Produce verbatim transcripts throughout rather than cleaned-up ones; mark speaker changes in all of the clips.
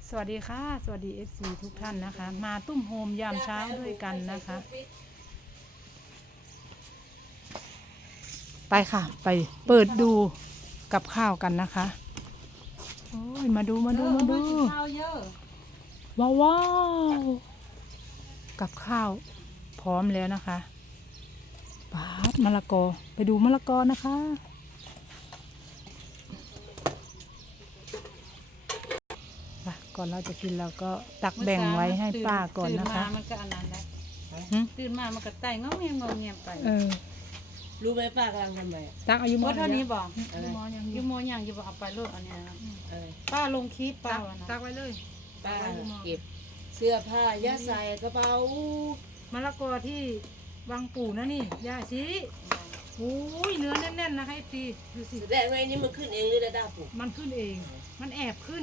Speaker 1: สวัสดีค่ะสวัสดี เอฟ ซี ทุกท่านนะคะมาตุ้มโฮมยามเช้าด้วยกันนะคะไปค่ะไปเปิดดูกับข้าวกันนะคะโอ้ยมาดูมาดูมาดูว้าวว้าวกับข้าวพร้อมแล้วนะคะปาดมะละกอไปดูมะละกอนะคะก่อนเราจะกินเราก็ตักแบ่งไว้ให้ป้าก่อนนะคะ
Speaker 2: มันก็อันนั้นแหละตื่นมามันก็ไต่งอเงียงงอเงียงไป
Speaker 3: รู้ไหมป้ากำลังทำอะไร
Speaker 1: ตักอายุมอ
Speaker 2: เท่านี้บอกยุโมยังยุบเอาไปโลดอันนี้ป้าลงคลิปป้า
Speaker 1: ตักไว้เลย
Speaker 3: ป้าเก็บเสื้อผ้าย่าใส่กระเป๋าม
Speaker 1: ะละกอที่วางปู่นะนี่ย่าชี้โอ้ยเนื้อแน่นๆนะคะพี่ดูสิ
Speaker 3: แต่ไงนี่มันขึ้นเองหรือได้ปู่
Speaker 1: มันขึ้นเองมันแอบขึ้น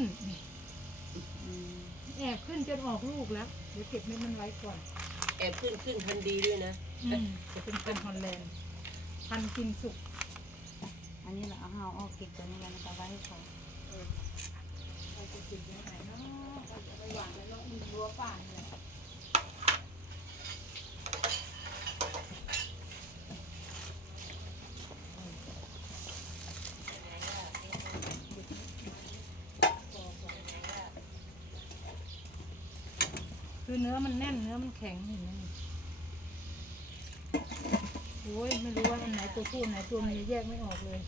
Speaker 1: แอบขึ้นจนออกลูกแล้วเดี๋ยวเก็บเม็ดมันไว้ก่อน
Speaker 3: แอบขึ้นขึ้นพันดีด้วยนะ
Speaker 1: จะเป็นพันฮอลแลนด์พันกินสุก
Speaker 2: อันนี้เราเอาห่อออกเก็บตัวนี้แล้วนะคะไว้ให้เขา
Speaker 1: เราจะเก็บยังไงเนาะเราจะไปหวานแล้วมีรั้วป่าเนี่ยคือเนื้อมันแน่นเนื้อมันแข็งเห็นไหมโอ้ยไม่รู้ว่าอันไหนตัวผู้อันไหนตัวเมียแยกไม่ออกเลย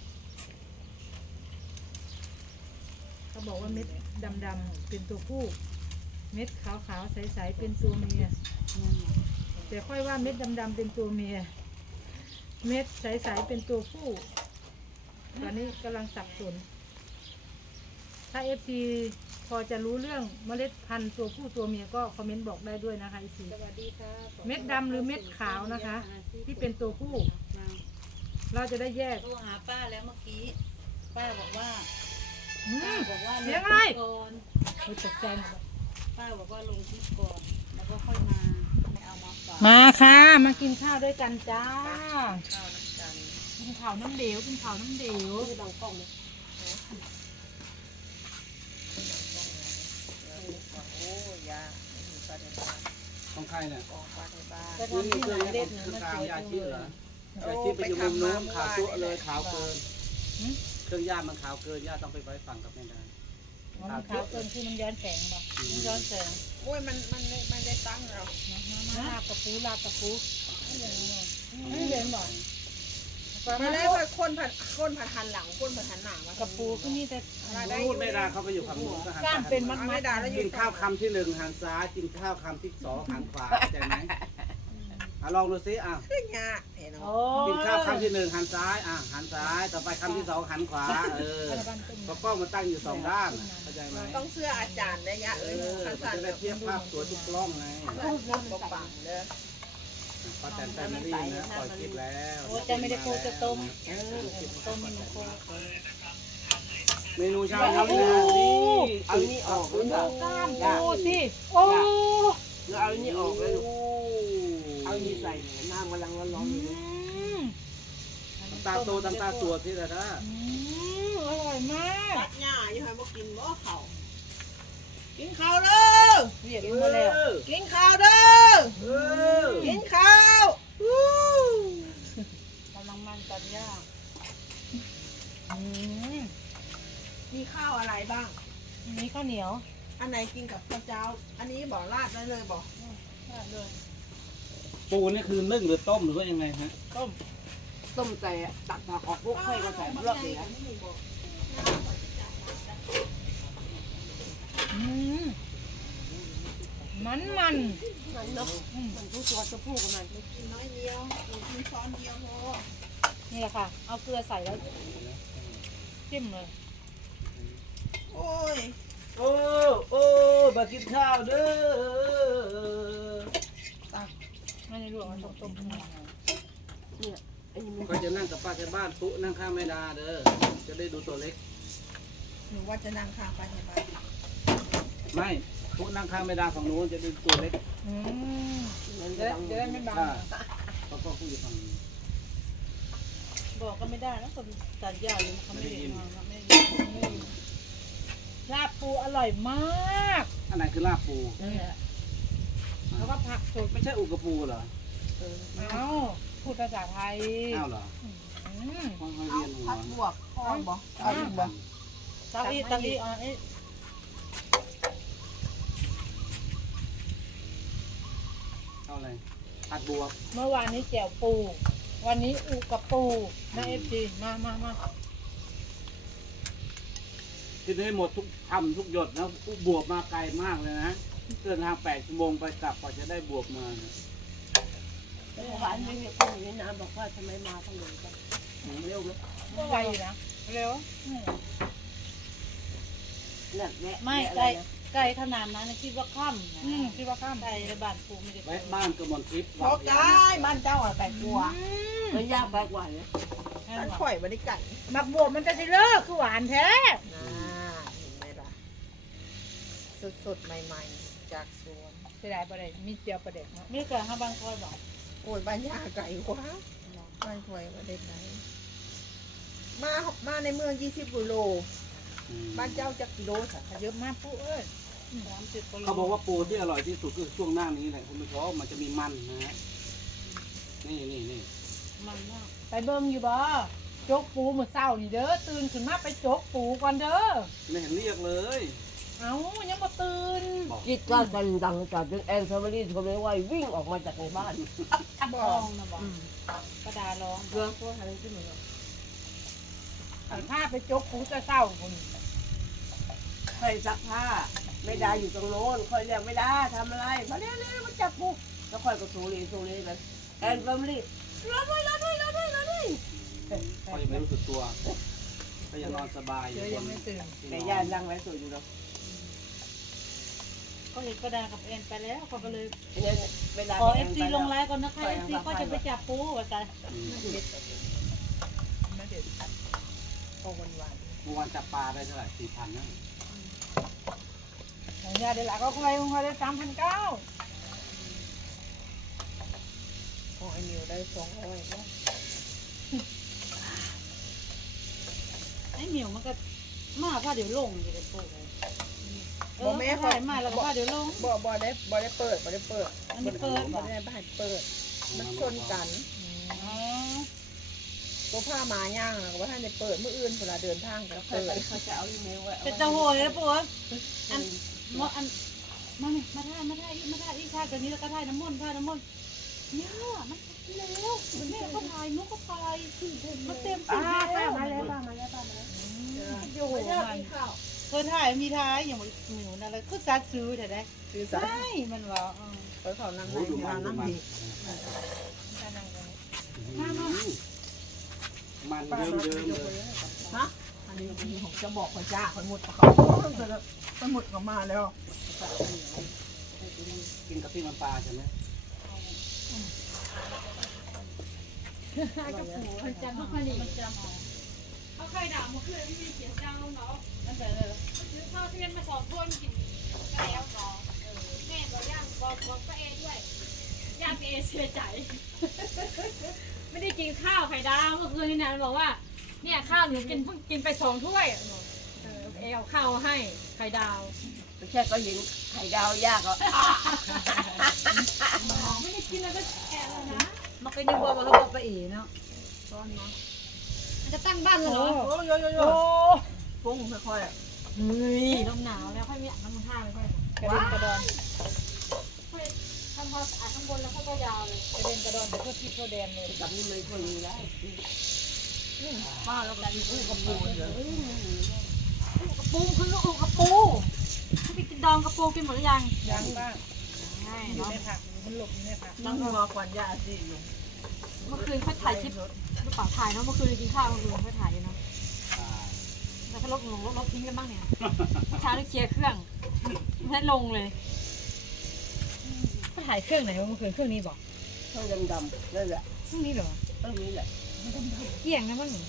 Speaker 1: เขาบอกว่าเม็ดดำๆเป็นตัวผู้เม็ดขาวๆใสๆเป็นตัวเมียแต่ค่อยว่าเม็ดดำๆเป็นตัวเมียเม็ดใสๆเป็นตัวผู้ตอนนี้กำลังสับสนถ้า เอฟ ซี พอจะรู้เรื่องเมล็ดพันธุ์ตัวผู้ตัวเมียก็คอมเมนต์บอกได้ด้วยนะคะอีซีเม็ดดำหรือเม็ดขาวนะคะที่เป็นตัวผู้เราจะได้แยก
Speaker 2: โทรหาป้าแล้วเมื่อกี้ป้าบอกว่า
Speaker 1: ป้า
Speaker 2: บอกว่า
Speaker 1: เสียงอะไร
Speaker 2: ก่อน
Speaker 1: ไม่ตกใจ
Speaker 2: ป้าบอกว่าลงคลิปก่อนแล้วก็ค่อยมาไม่เอามาฝาก
Speaker 1: มาค่ะมากินข้าวด้วยกันจ้า
Speaker 2: ข้าวน้ำจัน
Speaker 1: กินข้าวน้ำเดียวกินข้าวน้ำเดียว
Speaker 3: บางกล้องเลย
Speaker 4: ของใครเนี่ย
Speaker 2: จะทำที่ไหนเด็ดเนื้อ
Speaker 4: เครื่อง
Speaker 2: มัน
Speaker 4: กลาง
Speaker 2: สวย
Speaker 4: ยา
Speaker 2: จัง
Speaker 4: ชี
Speaker 2: เล
Speaker 4: เหรอย ยาชีไปอยู่มุมนู้นขาวตัวเลยขาวเกินเครื่องย่ามันขาวเกินย่าต้องไปไว้ฝั่งกับแม่ดา
Speaker 2: มันขาวเกินคือมันย้อนแสงป่ะมันย้อนแสง
Speaker 3: โอ้ยมันมันมันได้ตั้งเรา
Speaker 2: ลาบกระปูลาบกระปูไม่เห็นบ่
Speaker 3: มาได้ค่อยคนผัดคนผัดหันหลังคนผัดหันหน้ามาก
Speaker 2: ระปูก็นี่แต่
Speaker 4: พูดแม่ดาเขาไปอยู่ฝั่งนู้นก็หัน
Speaker 1: ก้านเป็นมัดมัด
Speaker 4: กินข้าวคำที่หนึ่งหันซ้ายกินข้าวคำที่สองหันขวาเข้าใจไหมอ่ะลองดูซิอ่ะกินข้าวคำที่หนึ่งหันซ้ายอ่ะหันซ้ายต่อไปคำที่สองหันขวาเออเพราะกล้องมันตั้งอยู่สองด้านเข้าใจไหม
Speaker 3: ต้องเสื้ออาจารย์ระยะเออ
Speaker 4: จะได้เทียบภาพสวยทุกกล้องไง
Speaker 3: ปังเลย
Speaker 4: ป้าแตนแฟมิลี่นะปล่อยคลิปแล้ว
Speaker 2: โอ้จะไม่ได้โคจะต้มต้มเมนูโค
Speaker 4: เมนูเช้าครับนี่
Speaker 3: เอานี่ออกเลย
Speaker 1: ก้านปูสิโอ้
Speaker 3: แล้วเอานี่ออกเลยเอานี่ใส่น้ำกำลังร้อนๆอยู่
Speaker 4: ตาโตตั้งตาตัวที่ละนะ
Speaker 1: อร่อยมาก
Speaker 3: ตัดหญ้าอยู่ให้มากินบ่เขากินข้าวเด้อ
Speaker 2: เรียกมาแล้ว
Speaker 3: กินข้าวเด้อกินข้าว
Speaker 2: กำลังมันตัดหญ้า
Speaker 3: มีข้าวอะไรบ้าง
Speaker 1: มีข้าวเหนียว
Speaker 3: อันไหนกินกับข้าวเจ้าอันนี้บอกราดได้เลยบอก
Speaker 2: ราดเลย
Speaker 4: ปูนี่คือนึ่งหรือต้มหรือว่ายังไงฮะ
Speaker 3: ต้มต้มแต่ตักผักออกพวกไข่ก็ใส่เลือกเลยนะ
Speaker 1: มันมัน
Speaker 3: มันเนาะมันผู้ตัวจะพูดกันมันกินน้อยเดียวกินช้อนเดียวพอ
Speaker 1: นี่แหละค่ะเอาเกลือใส่แล้วจิ้มเลย
Speaker 3: โอ้ย
Speaker 4: โอ้โอ้มากินข้าวเด้อ
Speaker 1: ตักไม่ได้รู้ว่าต้มต้ม
Speaker 3: เนี่ย
Speaker 4: ก็จะนั่งกับป้าแค่บ้านปุ๊นั่งข้างแม่ดาเด้อจะได้ดูตัวเล็ก
Speaker 3: หนูว่าจะนั่งข้างป้าแค่บ้าน
Speaker 4: ไม่ปุ๊นั่งข้างแม่ดาฝั่งนู้นจะดูตัวเล็ก
Speaker 1: อืมเดี๋ยวเดี๋ยวไม่บัง
Speaker 4: ก็ก็คุยฝั่งนี้
Speaker 2: บอกก็ไม่ได้นะคนตัดหญ้าเลยเขาไม่ได้มาไม่ได้
Speaker 1: ลาบปูอร่อยมาก
Speaker 4: อันไหนคือลาบปู
Speaker 3: นั่นแหละ
Speaker 1: แล้วก็ผักสด
Speaker 4: ไม่ใช่อุกระปูเหรอ
Speaker 3: เออ
Speaker 1: เอ้าพูดภาษาไทย
Speaker 4: อ้าวเหรอ
Speaker 1: อืม
Speaker 4: ค่อยๆเรียนหัว
Speaker 3: พัดบวกพอนบ่เอาอีกบ่
Speaker 2: ตักอีตักอีอ่ะอี
Speaker 4: เข้าอะไรผัดบวบ
Speaker 1: เมื่อวานนี้แจ่วปู วันนี้อูกับปูนะเอฟซีมามามา
Speaker 4: กินให้หมดทุกคำทุกหยดนะบวบมาไกลมากเลยนะเดินทางแปดชั่วโมงไปกลับกว่าจะได้บวบมาเนี่ย
Speaker 3: เมื่อวานไม่มีคนอยู่ในน้ำบอกว่าทำไมมาทางนี้กันเร็วเลย
Speaker 1: ก็ไวอยู่นะเร็ว
Speaker 3: นั่นแหละ
Speaker 2: ไม่ไก่ไก่ขนาดนั้นคิดว่าค่ำนะ
Speaker 1: อืมคิดว่าข้าม
Speaker 2: ไก่ในบ้านปูไม่ได้
Speaker 4: แวะบ้านกระมวลทิพย์
Speaker 3: โอ้ไก่บ้านเจ้าอะไก่กลัวมันยากไปกว่าเลย
Speaker 2: ท่า
Speaker 3: ท่าน น
Speaker 2: ว่า
Speaker 3: ข่อยไม่ได้ไก่
Speaker 1: มักบวบมันจะสิเลิกคือหวานแท้
Speaker 3: น่าเห็นไหมล่ะสดๆใหม่ๆจากสวน
Speaker 1: เสียดายประเด็นมีเจียวประเด็นเนาะ
Speaker 2: ไม่เกิดห้าบางคอยบอก
Speaker 3: โอ้ยบ้านยาไก่กว่าบ้านข่อยไม่ได้ไก่มามาในเมืองยี่สิบกิโลบ้านเจ้าจักกิโลค่ะ
Speaker 1: เยอะมากปุ๊เอ้ย
Speaker 2: สามสิบกิโล
Speaker 4: เขาบอกว่าปูที่อร่อยที่สุดคือช่วงหน้านี้แหละคุณผู้ชมมันจะมีมันนะฮะนี่นี่นี่
Speaker 2: มันมาก
Speaker 1: ไปเบิ่งอยู่บ่จกปูมื้อเช้านี่เด้อตื่นขึ้นมาไปจกปูก่อนเด้อ
Speaker 4: ไม่เห็นเรียกเลย
Speaker 1: เอ้ายังบ่ตื่น
Speaker 4: บอก
Speaker 5: กิดก็ดังดังจากจนแอนแฟมิลี่ทนไม่ไหววิ่งออกมาจากในบ้าน
Speaker 2: ลองนะบอกกระดาลอง
Speaker 3: เรื่องพวกอะไรที่มัน
Speaker 1: อันพาไปจกปูแต่เช้าพุ่น
Speaker 3: ใครซักผ้าไม่ได้อยู่ตรงโน้นคอยเรียกไม่ได้ทำอะไรมาเร็วเร็วมาจับปุ๊บแล้วคอยก็โซเลโซเลกันแอนแฟมิลี่รอด้วยรอด้วยรอด้วยรอด้วย
Speaker 4: เขายังไม่รู้สึกตัวเขายังนอนสบายอ
Speaker 1: เจ
Speaker 4: ยู่
Speaker 1: อยังไม่ตื่น
Speaker 3: แต่ยานั่งไว้สวยอยู่แล้ว
Speaker 2: ก็เห็นกระดากับแอนไปแล้วเขาก็เลย
Speaker 3: เนี่ยเวลา
Speaker 2: ขอเอฟซีลงไลน์ก่อนนะคะเอฟซีก็จะไปจับปูว่าแต่
Speaker 4: อืม
Speaker 1: ไม่เด็ด
Speaker 3: โอ้วันวัน
Speaker 4: เมื่อวานจับปลาได้เท่าไหร่สี่พันนะ
Speaker 1: ของยาเดยวหละก็ค่อยค่อยได้สามพันเก้า
Speaker 3: ของไอ้นิวได้สองร้อยแล้ว
Speaker 2: ไอ้เหมียวมันก็มาผ้าเดี๋ยวลงอยู่ในปูเลยเอ
Speaker 3: บ่
Speaker 2: อ
Speaker 3: แม่
Speaker 2: แม่
Speaker 3: เขา
Speaker 2: ถ่ายมาแล้วก็ผ้าเดี๋ยวลง
Speaker 3: บ่บ่ได้บ่ได้เปิดบ่ได้เปิด
Speaker 2: อันนี้เปิด
Speaker 3: บ่ได้บ้านเปิด มันชนกัน
Speaker 2: อ๋อ
Speaker 3: ตัวผ้ามาย่างแล้วก็ว่าท่านได้เปิดเมื่ออื่นเวลาเดินทางก็เปิดเขาจะเอาอีเมลไว้
Speaker 2: เป็นตะโหยแล้วปูอันมอันมาไหมมาถ่ายมาถ่ายอีมาถ่ายอีถ่ายกันนี้แล้วก็ถ่ายน้ำมนต์ถ่ายน้ำมนต์เนี่ยมันแล้วแม่ก็ถ่ายนุ๊กก็ถ่ายมันเต็มสิ
Speaker 3: ป้า
Speaker 2: บแล้
Speaker 3: ป้าว มาแล้วป้ามาแล้วป้ามาแล้ว
Speaker 2: โยมันเคยถ่ายมีท้ายอย่างมันหนูนั่นเลยคือซัดซื้อแต่ได้
Speaker 3: คือสัตว์
Speaker 2: ใช่มันว่า
Speaker 3: เปิดเขานั่ง
Speaker 4: โอ้
Speaker 3: ใน
Speaker 4: ดูมัน
Speaker 3: นั่
Speaker 4: ดู
Speaker 3: ง
Speaker 4: มัน
Speaker 3: ดี
Speaker 4: มันเยิ้มเยิ้มเลย
Speaker 3: ฮะอันนี้ผมจะบอกคนจ้าคนหมดเขาคนหมดก็มาแล้ว
Speaker 4: กินกับพี่มันปลาใช่ไหม
Speaker 2: มันจำไม่ค่อยดีมันจำเอา
Speaker 6: เขาเคยด่าเมื่อคืนไม่มีเขียนจังเนาะ
Speaker 2: ตั้งแต่เลย
Speaker 6: ซื้อข้าวเที่ยงมาสองคนกินแล้วเนาะเออแม่บอกย่างบอกบอกป้าเอด้วยย่างป้าเอเสียใจ ไม่ได้กินข้าวไข่ดาวเมื่อคืนนี่นะบอกว่าเนี่ยข้าวหนูกินเพิ่งกินไปสองถ้วยเออเอเอาข้าวให้ไข่ดาว
Speaker 3: ไม่ใช่ก็ยิงไข่ดาวยากอ่ะ
Speaker 6: ไม่ได้กินแล้วก็แอบแล้วนะ
Speaker 2: มันก็ยังบอกว่าเขาบอกไปเอ๋เนาะ
Speaker 6: มันจะตั้งบ้านเลยเหรอ
Speaker 3: โอ้ยโยโยโย
Speaker 1: โอ้
Speaker 3: ฟุ้งไม่ค่อยอ่ะ
Speaker 6: นี่ลมหนาวแล้วค่อยมีน้ำมันท่าเลยค่อย
Speaker 1: กระเด็นกระดอน
Speaker 6: ค่อยทำความสะอาดข้างบนแล้วก็ยาวเลย
Speaker 1: กระเด็นกระดอนแต่ก็ที่เขาแดนเลย
Speaker 3: กับนี่ไม่ค่อยมีได้ป้าแล้วก็กินอู้กับปูเยอะ
Speaker 6: กระปูคือลูกกระปูที่ไปกินดองกระปูกินหมดหรือยัง
Speaker 1: ยังบ้าง
Speaker 6: ง่าย
Speaker 1: อยู่
Speaker 6: เนาะ
Speaker 1: ในผักมันหลบอยู่ในผัก
Speaker 3: นั่งหัวควันยาสิอยู่
Speaker 6: เมื่อคืนเขาถ่ายคลิปหรือเปล่าถ่ายเนาะเมื่อคืนกินข้าวเมื่อคืนเขาถ่ายอยู่เนาะ
Speaker 4: อ่า
Speaker 6: แล้วก็ลบลงลบลบทิ้งกันบ้างเนี่ยเมื่อเช้าได้เคลียร์เครื่องไม่ให้ลงเลย
Speaker 1: เขาถ่ายเครื่องไหนวะเมื่อคืนเครื่องนี้บอก
Speaker 3: เท่าดำๆนั่นแหละ
Speaker 1: เครื่องนี้เหรอ
Speaker 3: ต้องนี้แหละ
Speaker 1: เกี่ยงนะมั้ง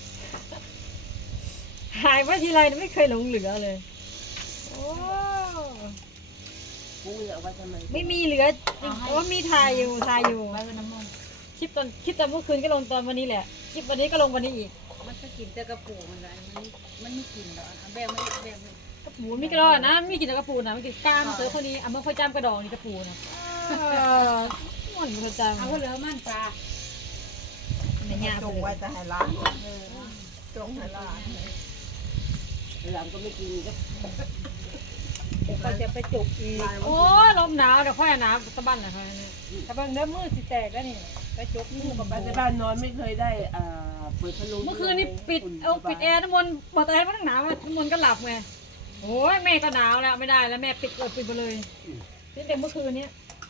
Speaker 1: หายว่าทีไรไม่เคยหลงเหลือเลยโอ้
Speaker 3: ปูเหลือไว้ทำไม
Speaker 1: ไม่มีเหลือว่ามีถ่ายอยู่ถ่ายอยู่
Speaker 2: ไว้เป็นน้ำมัน
Speaker 1: คลิปตอนคลิปตอนเมื่อคืนก็ลงตอนวันนี้แหละคลิปวันนี้ก็ลงวันนี้อีก
Speaker 2: มันก็กินแต่กระปูมันเลยมันมันไม่กินหรอกแบ่งไม่แบ่ง
Speaker 1: ก็
Speaker 6: ระปูมีกระดองนะมีกินแต่กระปูนะไม่กินก้ามเสือคนนี้อ่ะเมื่อค่อยจำกระดองนี่กระปูนะมันมันจะจำ
Speaker 2: เอาก็เหลือมันปลา
Speaker 6: ไม่ยาก
Speaker 7: จง
Speaker 6: เล
Speaker 7: ไว้
Speaker 6: ย
Speaker 7: จะให้ร้านจงให้ร้าน
Speaker 3: หลังก็ไม่กินก็
Speaker 1: ก็จะไปจุกอีก
Speaker 6: โอ้ยลมหนาวเดี๋ยวค่อยหนาวสะบั้นเลยค่ะเนี่ย
Speaker 1: กระเบื้องเด้อมือสิแตกแล้วนี่ไปจุกนี่กับ
Speaker 3: ไป
Speaker 1: บ้าน
Speaker 3: ที่บ้านนอนไม่เคยได้อ่าเปิดพัดลม
Speaker 6: เมื่อคืนนี่ปิดเอาปิดแอร์น้ำมนต์เปิดแอร์มันหนาวน้ำมนต์ก็หลับไงโอ้ยแม่ก็หนาวแล้วไม่ได้แล้วแม่ปิดเปิดปิดไปเลยนี่เป็นเมื่อคืนนี้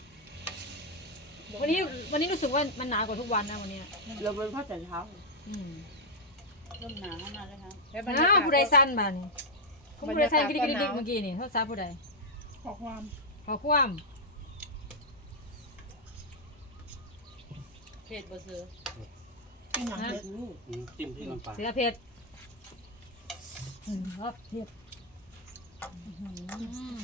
Speaker 6: วันนี้วันนี้รู้สึกว่ามันหนาวกว่าทุกวันนะวันนี้
Speaker 3: เราเป็นพัดแต่เช้า
Speaker 6: อืม
Speaker 2: เริ่มหนาวมาแล้วครับ
Speaker 1: แล้วบรรยา
Speaker 6: น้าก
Speaker 1: าศ
Speaker 6: ผู้ใดสั้นบ้านี่คุณผู้ใดสั้นกินกินดิกเมื่อกี้นี่โทษซาผู้ใด
Speaker 1: ขอความ
Speaker 6: ขอความ
Speaker 2: เผ็ดบ่ซื้อ
Speaker 7: ที่หนังเด็ก
Speaker 3: นี่
Speaker 4: อืมจิ้มที่ลำปาง
Speaker 6: เสือเผ็ดอืมครับเผ็ดอืม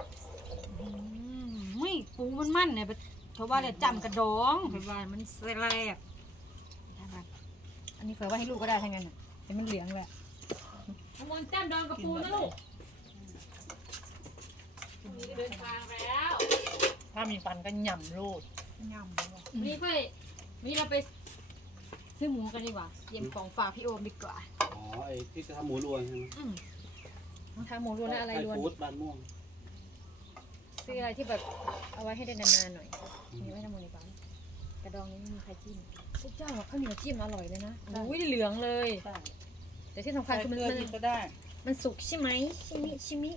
Speaker 6: ไม่ปูมันมันเนี่ยเพราะว่าเลยจำกระดองเพราะว่ามันแสลบอันนี้เผื่อว่าให้ลูกก็ได้ทั้งนั้นเห็นมันเหลืองแหละมันจำดองกระปูนะลูกเดินทางแล้ว
Speaker 1: ถ้ามีฟันก็หย่ำรูด
Speaker 7: ย่ำ
Speaker 6: วันนี้ค่อยวันนี้เราไปซื้อหมูกันดีกว่าเยี่ยมของฝากพี่โอมดีกว่า
Speaker 4: อ๋อไอ้ที่จะทำหมูรวนใช่ไหม
Speaker 6: อืมทางหมูรวนนะอะไรรวน
Speaker 4: ฟู้ดบ้านม่วง
Speaker 6: ซื้ออะไรที่แบบเอาไว้ให้ได้นานๆหน่อยนี่ไว้ทำหมูในบ้านกระดองนี้ไม่มีใครจิ้มพวกเจ้าข้าวเหนียวจิ้มอร่อยเลยนะอุ้ยเหลืองเลย
Speaker 2: ใช่
Speaker 6: แต่ที่สำคัญคือมันมัน
Speaker 2: ก็ได้
Speaker 6: มันสุกใช่ไหมชิมิชิมิ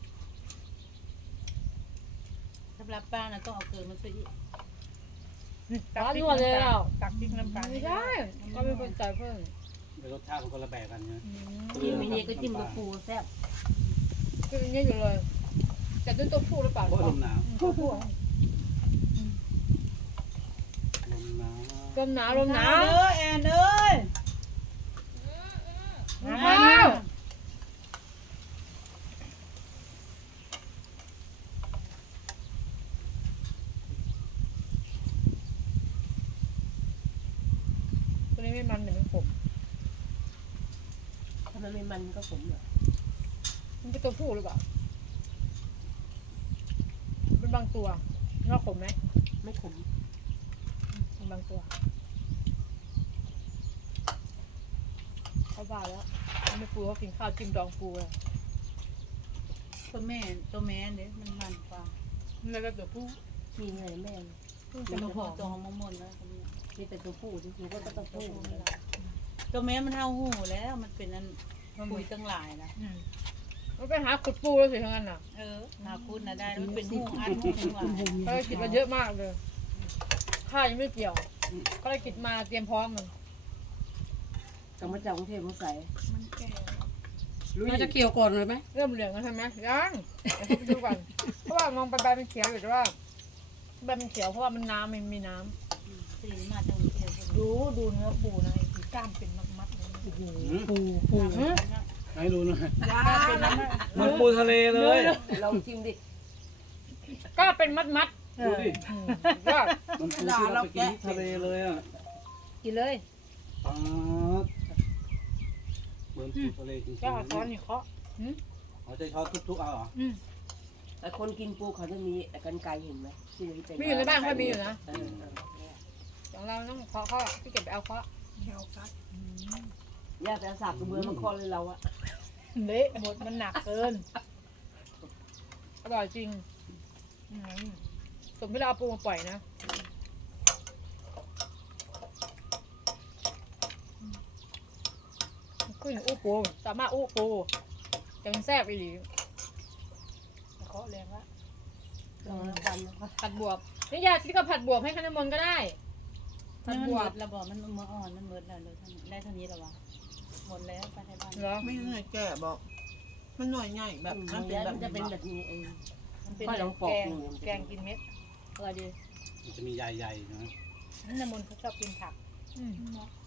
Speaker 2: สำหรับป้านะต้องเอาเกลือมาซื้ออีก
Speaker 6: ร้อนรวนเลยอ่ะ
Speaker 1: ตักพริกน้ำปลา
Speaker 6: ไม่ได้ก็เป็นคนจ่ายเพิ่ม
Speaker 4: เป็นรสชาติของคนละแบบกันใช่ไหม
Speaker 3: จิ้มมินิก็จิ้มกระปูแซ่บ
Speaker 6: คือมันเนี่ยอยู่เลยแต่ต้นตัวผู้หรือเปล่า
Speaker 4: โอ้ยลมหนาว
Speaker 6: ตัวผู้
Speaker 4: ลมหนาว
Speaker 6: ลมหนาวลมหนาว
Speaker 7: เอ้ยแอนเอ้ย
Speaker 6: ว้าวตัวนี้ไม่มันเหมือนผม
Speaker 3: ทำไมไม่มันก็ผมเหรอ
Speaker 6: มันเป็นตัวผู้หรือเปล่าเป็นบางตัวน่าขมไหม
Speaker 3: ไม่ขม
Speaker 6: เป็นบางตัวเขาบ้าแล้วไม่ปูเขากินข้าวจิ้มดองปูเลย
Speaker 2: ตัวแม่ตัวแม่เนี่ยมันมันกว่า
Speaker 1: แล้วก็ตัวผู้
Speaker 3: มีไงแม่
Speaker 2: ตัวหอมตัวหอมมนแล้ว
Speaker 3: มีแต่ตัวผู้ที่คือก็ต้องตัวผู้
Speaker 2: ตัวแม่มันเท่าหูแล้วมันเป็นอันปุยตั้งหลายนะ
Speaker 6: มันไปหาขุดปูแล้วสิทั้งนั้นน่ะ
Speaker 2: เออนาคุณนะได้มันเป็นหูอันหูทั้งหลาย
Speaker 6: เขาเลยคิดมาเยอะมากเลยข้ายังไม่เกี่ยวก็เลยคิดมาเตรียมพร้อมมัน
Speaker 3: กลับมาจากกรุงเทพมาใส่
Speaker 2: มันแก่
Speaker 5: เราจะเกี่ยวก่อนเลยไหม
Speaker 6: เริ่มเหลืองแล้วใช่ไหมยังเดี๋ยวเข้าไปดูก่อนเพราะว่ามองไปใบมันเขียวอยู่แต่ว่าใบมันเขียวเพราะว่ามันน้ำมันมีน้
Speaker 2: สีมาจากกรุงเทพ
Speaker 1: ๆดูดูเนื้อปูนะไอ้ที่กล้ามเป็นมัดๆเลยนะ
Speaker 4: ปูปูให้ดูหน่อย
Speaker 1: เป็นมัด
Speaker 4: มันปูทะเลเลย
Speaker 3: ลองชิมดิ
Speaker 6: ำก็เป็นมัดมัด
Speaker 4: ดูดิ
Speaker 6: ๆอืมก็
Speaker 4: มันปูที่เราไปกินที่ทะเลเลยอ่ะ
Speaker 6: กินเลย
Speaker 4: ป๊าดเหมือนปูทะเลจริงๆ
Speaker 1: ก็เอาช้อนนี่เคาะ
Speaker 4: เอาใจช้อนทุบๆเอาเหรอ
Speaker 3: แต่คนกินปูเขาจะมีกันไกรเห็นไหมที่เป็น
Speaker 6: มีอยู่ในบ้านเขามีอยู่นะ
Speaker 3: เออ
Speaker 6: ของเราต้องเคาะเคาะพี่เก็บไปเอาเคาะ
Speaker 7: เอาคัด
Speaker 3: ย่าแต่สากกระเบือมาคอเลยเราอะ
Speaker 1: เละหมดมันหนักเกิน
Speaker 6: อร่อยจริง
Speaker 1: อืม
Speaker 6: สมที่เราเอาปูมาปล่อยนะขึ้นอู้ปูสามารถอู้ปูแต่มันแซ่บอีหลี
Speaker 1: เคาะแรงละ
Speaker 3: ลองแล้วกันนะคะ
Speaker 6: ผัดบวบนี่ยาที่ก็ผัดบวบให้คณะมนต์ก็ได้ผั
Speaker 2: มั
Speaker 6: ด
Speaker 2: น
Speaker 6: บ
Speaker 2: หม
Speaker 6: วบ
Speaker 2: ดระบอกมันมืออ่อนมันหมดแล้วได้เท่านี้แล้ววะหมดแล้วไปไทยบ้าน
Speaker 6: เหรอ
Speaker 7: ไม่เหนื่อยแก่บอก มันหน่อยง่ายแบบ
Speaker 3: มั
Speaker 7: มัน น
Speaker 3: เป็
Speaker 7: เป็น น
Speaker 3: แบ
Speaker 7: แบบ บ
Speaker 3: จะเป็นแบบนี้เอง
Speaker 1: มันเป็น
Speaker 3: ค่อยลองปอก
Speaker 1: แกง
Speaker 3: ดู
Speaker 1: แกงกินเม็ด
Speaker 6: อร่อยดี
Speaker 4: มันจะมีใหญ่ๆนะ
Speaker 1: นั่นน้ำมนต์เขาชอบกินผัก
Speaker 6: อืม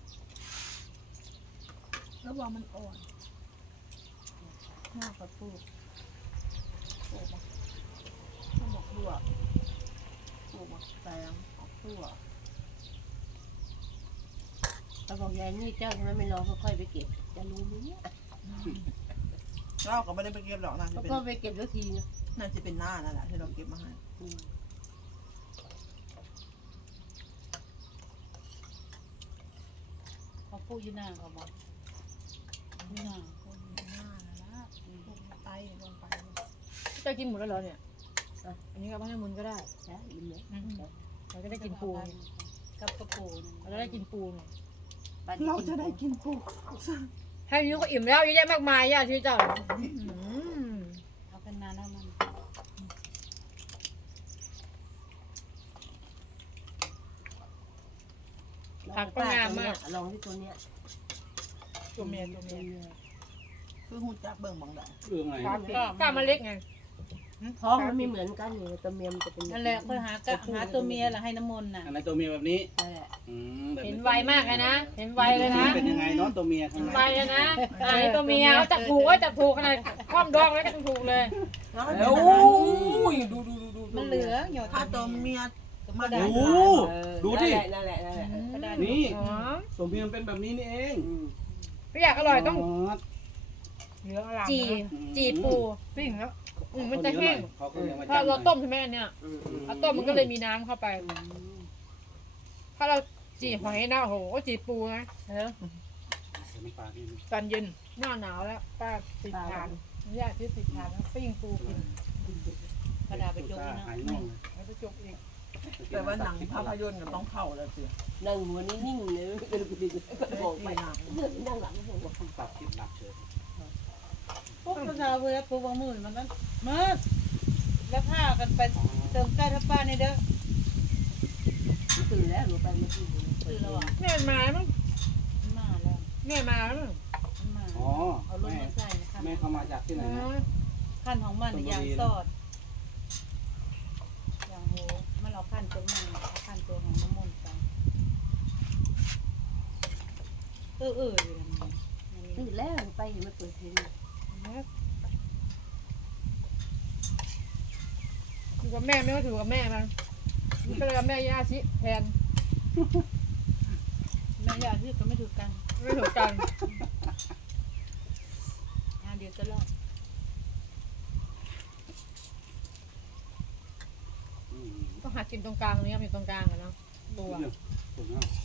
Speaker 7: แล้วว่ามันอ่อนหน้ากับปูโอ้มาต้องบอกลวกโอ้มาแตงออกลวก
Speaker 3: เราบอกยายนี่เจ้าทำไมไม่รอค่อยๆไปเก็บจะรู้ไหมเนี่ย
Speaker 7: เราก็ไม่ได้ไปเก็บหรอกน่าจะ
Speaker 3: เขา
Speaker 7: เป็น
Speaker 3: ก็ไปเก็บแล้วทีนะ
Speaker 7: น่าจะเป็นหน้านั่นแหละที่เราเก็บมาให้
Speaker 2: เขาพูดยี่หน้าเขาบอกยี่หน้า
Speaker 7: หน้านั่นละลงไปลงไป
Speaker 1: จะกินหมดแล้วเหรอเนี่ยอันนี้ก็ไม่ให้มุนก็ได้
Speaker 3: ใช่อิ่มเลย
Speaker 1: เราจะได้กินปู
Speaker 2: กับกระปู
Speaker 1: เราจะได้กินปูไง
Speaker 7: เราจะได้กินปู
Speaker 1: ให้นิ้วก็อิ่มแล้วเยอะแยะมากมายย่าที่เจ้า
Speaker 2: เอากันนานแล้วมัน
Speaker 1: ผักก็งามมาก
Speaker 3: ลองที่ตัวเนี้ย
Speaker 1: ตัวเมียตัวเมีย
Speaker 7: คือหูจักเบิ่งบางได้
Speaker 4: เรื่องไหน
Speaker 1: กล้ามันเล็กไง
Speaker 3: ท้องมันไม่เหมือนกันนี่ตัวเมียมันจะเป็น
Speaker 2: นั่นแหละคนหากะหาตัวเมียแหละให้น้ำมนต์น่ะ
Speaker 4: อันไหนตัวเมียแบบนี้
Speaker 3: ใช่แหละ
Speaker 4: อืมแบบ
Speaker 1: เห็นไวมากเลยนะเห็นไวเลยนะ
Speaker 4: เป็นยังไงเนาะตัวเมียข้า
Speaker 1: เห็
Speaker 4: ง
Speaker 1: น
Speaker 4: ใน
Speaker 1: ไวเลยนะอันนี้ตัวเมียเขาจับถูกก็จับถูกขนาดคว่ำดองไว้ก็จับถูกเลย
Speaker 3: โอ้ยดูดูดูดู
Speaker 2: มันเหลือหยอด
Speaker 7: ถ้าตัวเมีย
Speaker 2: มา
Speaker 7: ได้
Speaker 2: ได้
Speaker 4: โอ้ดูดิ
Speaker 3: นั่นแหละนั่นแหละ
Speaker 4: นี่
Speaker 1: อ๋อ
Speaker 4: ตัวเมียมันเป็นแบบนี้นี่เอง
Speaker 1: ไม่อยากอร่อยต้อง
Speaker 7: เหลืออะไร
Speaker 1: จีจีปูปิ้งแล้วอืมมันจะแห้ง
Speaker 4: เขาก็ยังมา
Speaker 1: พอเราต้มใช่ไหมอันเนี่ยเอาต้มมันก็เลยมีน้ำเข้าไป ถ้าเราจีหอยนะโอ้โหจีปูนะเออ
Speaker 4: น้ำปลาที่
Speaker 1: ตอนเย็นหน้าหนาวแล้วป้าติดทานญาติที่ติดทานแล้วปิ้งปูกิน
Speaker 2: กระดาษไปจุกนะ
Speaker 4: หายน่อง
Speaker 1: แล้วก็จกเอง
Speaker 7: แต่ว่าหนังภาพยนตร์ก็ต้องเข้าแล้วสิ
Speaker 3: นั่งหัวนิ่งๆเลยไม่เป็นปกติก็บอกไปนั่งหลังผมบอก
Speaker 4: ตัดติดหนักเฉย
Speaker 2: พวกเราเวลาปูบางมือมันนั้นมาแล้วผ้ากันไปเติมใกล้ทับป้าในเด้อ
Speaker 3: ตื่นแล้วหนูไปเมื่อกี้
Speaker 2: คือเราอ่ะ
Speaker 1: แม่มามั้ง
Speaker 2: มาแล้ว
Speaker 1: แม่มามั้ง
Speaker 2: มา
Speaker 4: อ๋อ
Speaker 2: เอาลง
Speaker 4: แม่
Speaker 2: มาใส่นะคะ
Speaker 4: แม่เขามาจากที่ไหน
Speaker 1: อ๋
Speaker 4: นะ
Speaker 1: อ
Speaker 2: ขั้นของมันยางสอดอย่างโหมันเอาขั้นตัวมันเอาขั้นตัวของน้ำมนต์ไปเออเอออยู่นั่น
Speaker 3: ตื่นแล้วไปเห็นมันเปิดเพลง
Speaker 1: อยู่กับแม่ไม่ก็ถือกับแม่มันนี่ก็เลยกับแม่ย่าชิแทน
Speaker 2: แม่ยาที่ก็ไม่ถูกกัน
Speaker 1: ไม่ถูกกัน
Speaker 2: งานเดียวจะรอด
Speaker 4: อืม
Speaker 1: ต้องหากินตรงกลางนี้ครับอยู่ตรงกลางกันเนาะตัว
Speaker 4: เนี่ยสวยงาม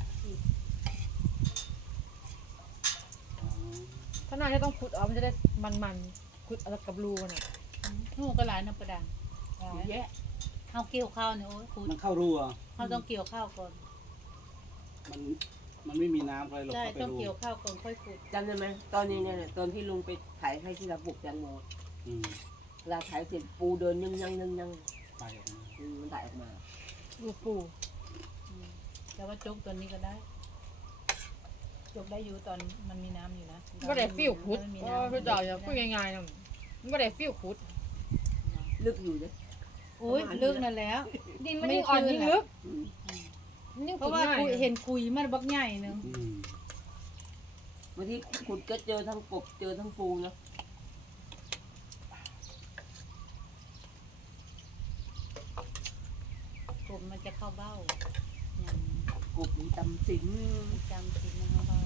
Speaker 4: อ๋อ
Speaker 1: ถ้าหน้าจะต้องขุดออกมันจะได้มันๆขุดอะไรกับรูมันอ่ะ
Speaker 2: นู่นก็หลายน้ำประดังแยะเอาเกี่ยวข้าวเนี่ยโอ้ยคุณ
Speaker 4: มันเข้ารูอ่ะ
Speaker 2: เขาต้องเกี่ยวข้าวก่อน
Speaker 4: มันมันไม่มีน้ำเลยหรอก
Speaker 2: ใช่
Speaker 4: เข้าไป
Speaker 2: ต้อง
Speaker 4: รู
Speaker 2: เกี่ยวข้าวก่อนค่อยขุด
Speaker 3: จำได้ไหมตอนนี้เนี่ยตอนที่ลุงไปถ่ายให้ที่เราปลูกแตงโม
Speaker 4: อืม
Speaker 3: เราถ่ายเสร็จปูเดินยังยังยังยัง
Speaker 4: ไปออกมา
Speaker 3: มันถ่ายออกมา
Speaker 1: รูปู
Speaker 2: แต่ว่าจกตัวนี้ก็ได้จกได้อยู่ตอนมันมีน้ำอยู่นะ
Speaker 1: ก็ได้ฟิวขุด
Speaker 2: มันมี
Speaker 1: ก็
Speaker 2: น้ำ
Speaker 1: คือจ่อยอย่าพูดง่ายๆนะมันก็ได้ฟิวขุด
Speaker 3: ลึกอยู่เลย
Speaker 2: โอ้ยลึกนั่นแล้ว
Speaker 1: ดินมันยิ่งอ่อนยิ่งลึกยิ่ง
Speaker 2: เพ
Speaker 1: ขุด
Speaker 2: ราะว่า
Speaker 1: ง่าย
Speaker 2: คุยเห็นคุยมันบักใหญ่หนึง
Speaker 4: อืม
Speaker 3: บางทีขุดก็เจอทั้งกบเจอทั้งปูนะ
Speaker 2: กบมันจะเข้าเบ้าอย่าง
Speaker 3: กบมีตำสิน
Speaker 2: จำสิมันเข้าเบ้า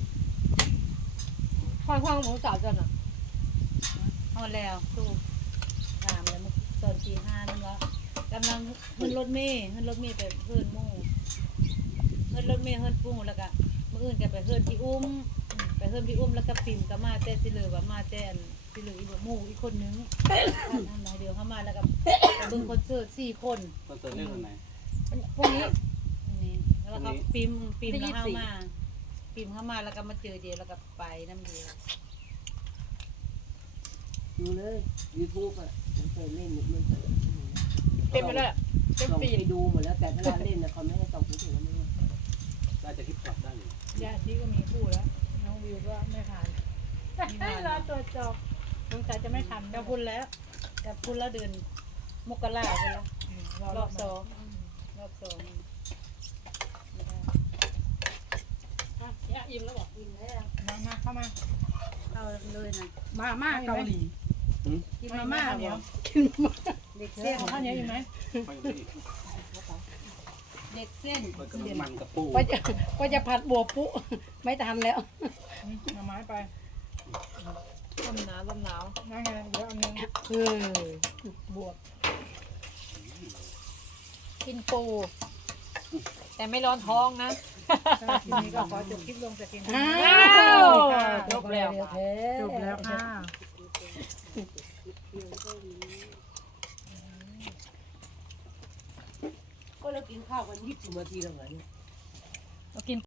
Speaker 1: ควางควางหมูสาวจันอ่ะ
Speaker 2: เอาแล้วตู้ถามเลยเมื่อตอนตีห้านั่นว่ากำลังขึ้นรถเมย์ขึ้นรถเมย์ไปเพื่อนหมู่ขึ้นรถเมย์เพื่อนปู่แล้วก็เมื่ออื่นก็ไปเพื่อนพี่อุ้มไปเพื่อนพี่อุ้มแล้วก็ปิ่มก็มาแต่สิเหลือว่ามาแต่อันสิเหลืออีกแบบหมู่อีกคนนึงนั่นไหนเดียวเข้ามาแล้วก็ไปเบิ่งคอนเสิร์ตสี่คน
Speaker 4: คอนเสิร์ตเล่นวันไหน
Speaker 1: พวกนี้
Speaker 2: อันนี้แล้วก็ปิมปิมแล้วเข้ามาปิมเข้ามาแล้วก็มาเจอเดียวแล้วก็ไปน้ำเดียว
Speaker 3: ดูเลยยูทูบอ่ะมันเคยเล่นมันเคย
Speaker 1: เต็มไปแล้วเต็ม
Speaker 3: ลอง
Speaker 1: ปี
Speaker 3: ไปดูหมดแล้วแต่ถ้าเราเล่นนะเขาไม่ให้ตองถึงไม่
Speaker 4: ได้จะคลิปช็อตได้อยู่
Speaker 1: ญาติที่ก็มีคู่แล้ว น้องวิวก็ไม่ผ่านรอตัวจบสงสัยจะไม่ทัน
Speaker 2: กับคุณแล้วกับคุณแล้วเดือนมกราไปแล้วรอบสองรอบสองไม่ได้
Speaker 1: อ่ะเนี่ยอิ่มแล้วบอก
Speaker 2: กินแล้ว
Speaker 1: มามาเข้ามา
Speaker 2: เอาเลยนะ
Speaker 7: มาม่าเกาหลี
Speaker 2: กินมาม่าเหรอเด็ก
Speaker 1: เสี
Speaker 2: เส้
Speaker 1: ย
Speaker 2: น
Speaker 1: ของข้าวเหนียวอยู่ไหม
Speaker 4: ไปที่
Speaker 2: เด็กเส้น
Speaker 4: ไปกับน้ำมันกับปู
Speaker 8: ก็จะก็จะผัดบัวปุ๊ ไม่ทันแล้ว
Speaker 1: อืมเอาไม้ไป
Speaker 7: ลมหนาวลมหนาว
Speaker 1: นั่นไงเดี๋ยวอันนึงเออบวก
Speaker 7: กินปู แต่ไม่ร้อนท้องนะ
Speaker 1: สำหรับคลิปนี้ก็ขอจบคลิปลงแต่เพียงเท่า
Speaker 7: อ้า
Speaker 1: นี้
Speaker 7: วจบแล้ว
Speaker 1: จบแล้วค่ะ
Speaker 3: ก็เรากินข้าวกันยี่สิบนาทีแล้วเหรอเนี่ย
Speaker 2: เรากิน